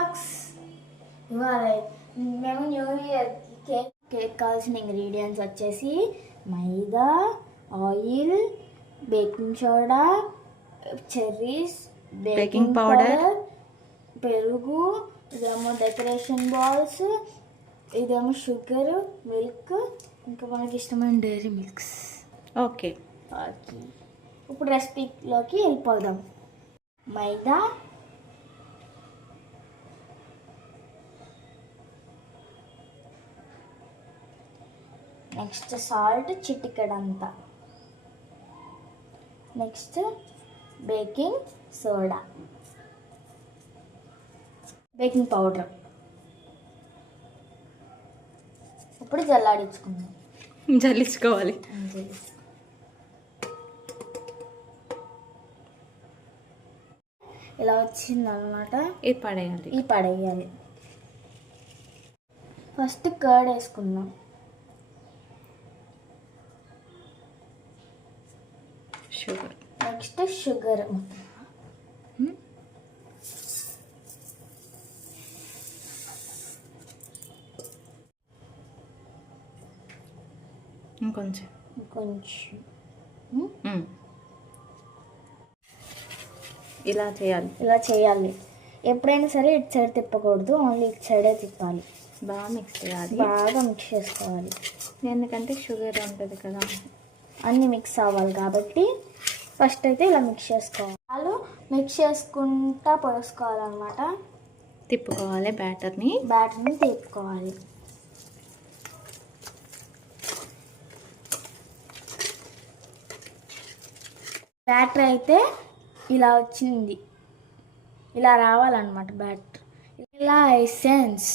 Box. ఇవాళ మేము new year cake కావాల్సిన ఇంగ్రీడియంట్స్ వచ్చేసి maida, oil, baking soda, cherries, baking powder, పెరుగు, ఇదేమో డెకరేషన్ బాల్స్, ఇదేమో షుగర్, మిల్క్, ఇంకా మనకి ఇష్టమైన డైరీ మిల్క్స్. ఓకే, ఇప్పుడు రెసిపీలోకి వెళ్ళిపోదాం. మైదా, నెక్స్ట్ సాల్ట్ చిటికెడంతా, next baking soda, baking powder. ఇప్పుడు జల్లించుకోవాలి. ఇలా వచ్చిందన్నమాట. ఇది పడేయాలి. ఫస్ట్ కర్డ్ వేసుకుందాం. షుగర్, నెక్స్ట్ షుగర్, ఇంకొంచెం ఇలా చేయాలి. ఎప్పుడైనా సరే ఇటు సైడ్ తిప్పకూడదు, ఓన్లీ ఇటు సైడే తిప్పాలి. బాగా మిక్స్ చేసుకోవాలి. ఎందుకంటే షుగర్ ఉంటుంది కదా, అన్నీ మిక్స్ అవ్వాలి కాబట్టి ఫస్ట్ అయితే ఇలా మిక్స్ మిక్స్ చేసుకుంటా పోసుకోవాలన్నమాట. తిప్పుకోవాలి, బ్యాటర్ని తిప్పుకోవాలి. బ్యాటర్ అయితే ఇలా వచ్చింది, ఇలా రావాలన్నమాట బ్యాటర్. ఇలా ఎసెన్స్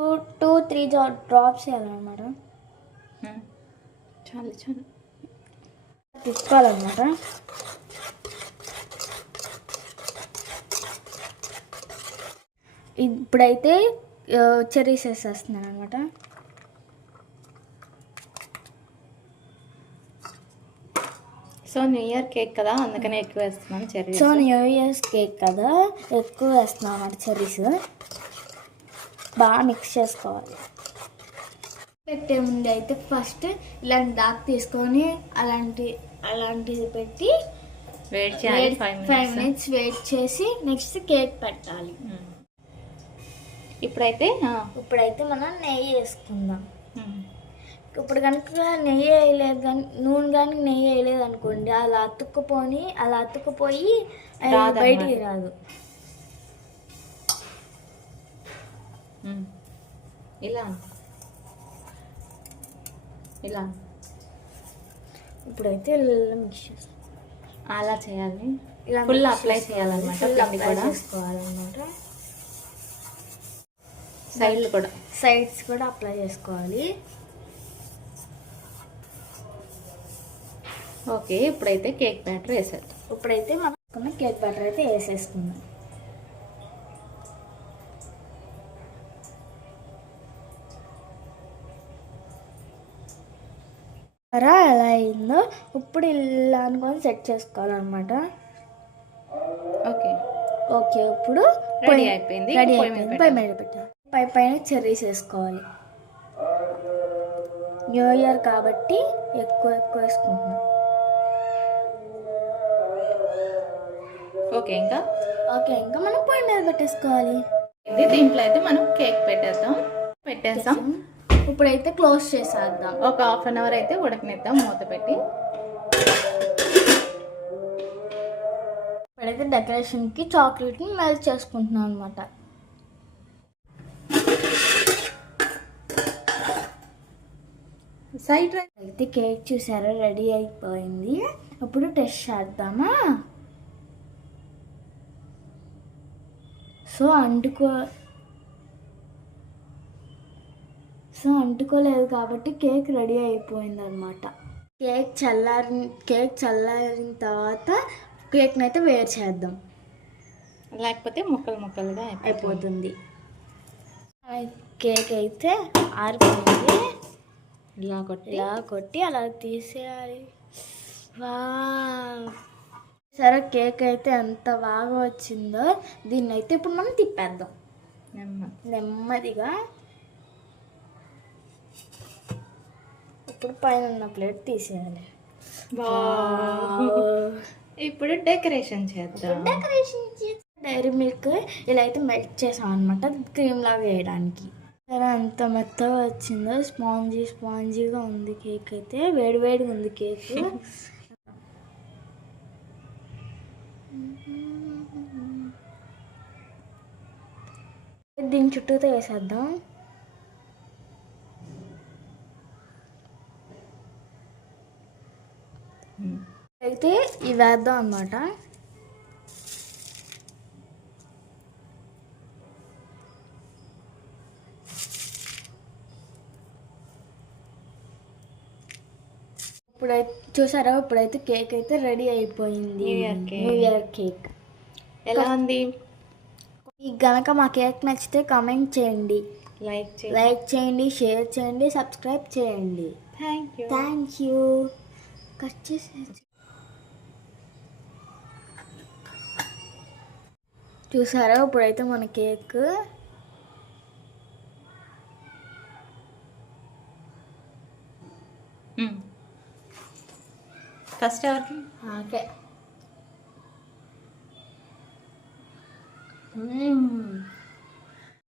2-3 డ్రాప్స్ వేయాలన్నమాట. చాలు తిప్పాలన్నమాట. ఇప్పుడైతే చెర్రీస్ వేసేస్తున్నాను అనమాట. సో న్యూ ఇయర్ కేక్ కదా, అందుకనే ఎక్కువ వేస్తున్నాను చెర్రీస్. చెర్రీస్ బాగా మిక్స్ చేసుకోవాలి. పెట్టే ముందు అయితే ఫస్ట్ ఇలాంటి దాకా తీసుకొని అలాంటిది పెట్టి వెయిట్ చేయాలి. 5 minutes వెయిట్ చేసి నెక్స్ట్ కేక్ పెట్టాలి. ఇప్పుడైతే మనం నెయ్యి వేసుకుందాం. ఇప్పుడు కనుక నెయ్యి వేయలేదు కానీ నూనె కానీ నెయ్యి వేయలేదు అనుకోండి, అలా అతుక్కుపోయి బయటికి రాదు. ఇలా ఇప్పుడైతే మిక్స్ చేస్తాం. అలా చేయాలి, ఇలా ఫుల్ అప్లై చేయాలన్నమాట. చేసుకోవాలన్నమాట. సైడ్స్ కూడా అప్లై చేసుకోవాలి. ఓకే, ఇప్పుడైతే కేక్ బ్యాటర్ వేసేద్దాం. ఇప్పుడైతే మనం కేక్ బ్యాటర్ అయితే వేసేసుకుందాం. ఎలా అయిందో ఇప్పుడు ఇలా అనుకొని సెట్ చేసుకోవాలన్నమాట. ఓకే ఇప్పుడు రెడీ అయిపోయింది. పై మీద పెట్టాలి. పైన చెర్రీస్ వేసుకోవాలి. న్యూ ఇయర్ కాబట్టి ఎక్కువ వేసుకుంటున్నాం. ఓకే, ఇంకా మనం పొయ్యి మీద పెట్టేసుకోవాలి. దీంట్లో అయితే మనం కేక్ పెట్టేస్తాం. ఇప్పుడైతే క్లోజ్ చేసేద్దాం. ఒక 1/2 hour అయితే ఉడకనిద్దాం మూత పెట్టి. ఇప్పుడైతే డెకరేషన్కి చాక్లెట్ని మెల్ట్ చేసుకుంటున్నాం అనమాట. సైడ్ అయితే కేక్ చూసారా, రెడీ అయిపోయింది. ఇప్పుడు టెస్ట్ చేద్దామా. సో అంటుకోలేదు కాబట్టి కేక్ రెడీ అయిపోయింది అనమాట. కేక్ చల్లారిన తర్వాత కేక్ని అయితే వేరు చేద్దాం, లేకపోతే ముక్కలుగా అయిపోతుంది. కేక్ అయితే ఆరిపోయింది. ఇలా కొట్టి అలా తీసేయాలి. సరే కేక్ అయితే ఎంత బాగా వచ్చిందో దీన్ని అయితే ఇప్పుడు మనం తిప్పేద్దాం నెమ్మదిగా. ఇప్పుడు పైన ఉన్న ప్లేట్ తీసేయాలి. ఇప్పుడు డెకరేషన్ చేద్దాం. డైరీ మిల్క్ ఇలా అయితే మెల్ట్ చేసాం అనమాట క్రీమ్ లాగా వేయడానికి. సరే అంత మెత్తగా వచ్చిందో స్పాంజీగా ఉంది కేక్ అయితే. వేడివేడిగా ఉంది కేక్. దీని చుట్టూతో వేసేద్దాం. అయితే ఇవి వేద్దాం అన్నమాట. ఇప్పుడైతే చూసారా, ఇప్పుడైతే కేక్ అయితే రెడీ అయిపోయింది. న్యూ ఇయర్ కేక్ ఎలా ఉంది? ఈ గనక మా కేక్ నచ్చితే కామెంట్ చేయండి, లైక్ చేయండి, షేర్ చేయండి, సబ్స్క్రైబ్ చేయండి. Thank you. కట్ చేసి చూసారా, ఇప్పుడైతే మన కేక్ ఫస్ట్ ఎవరికి? ఓకే.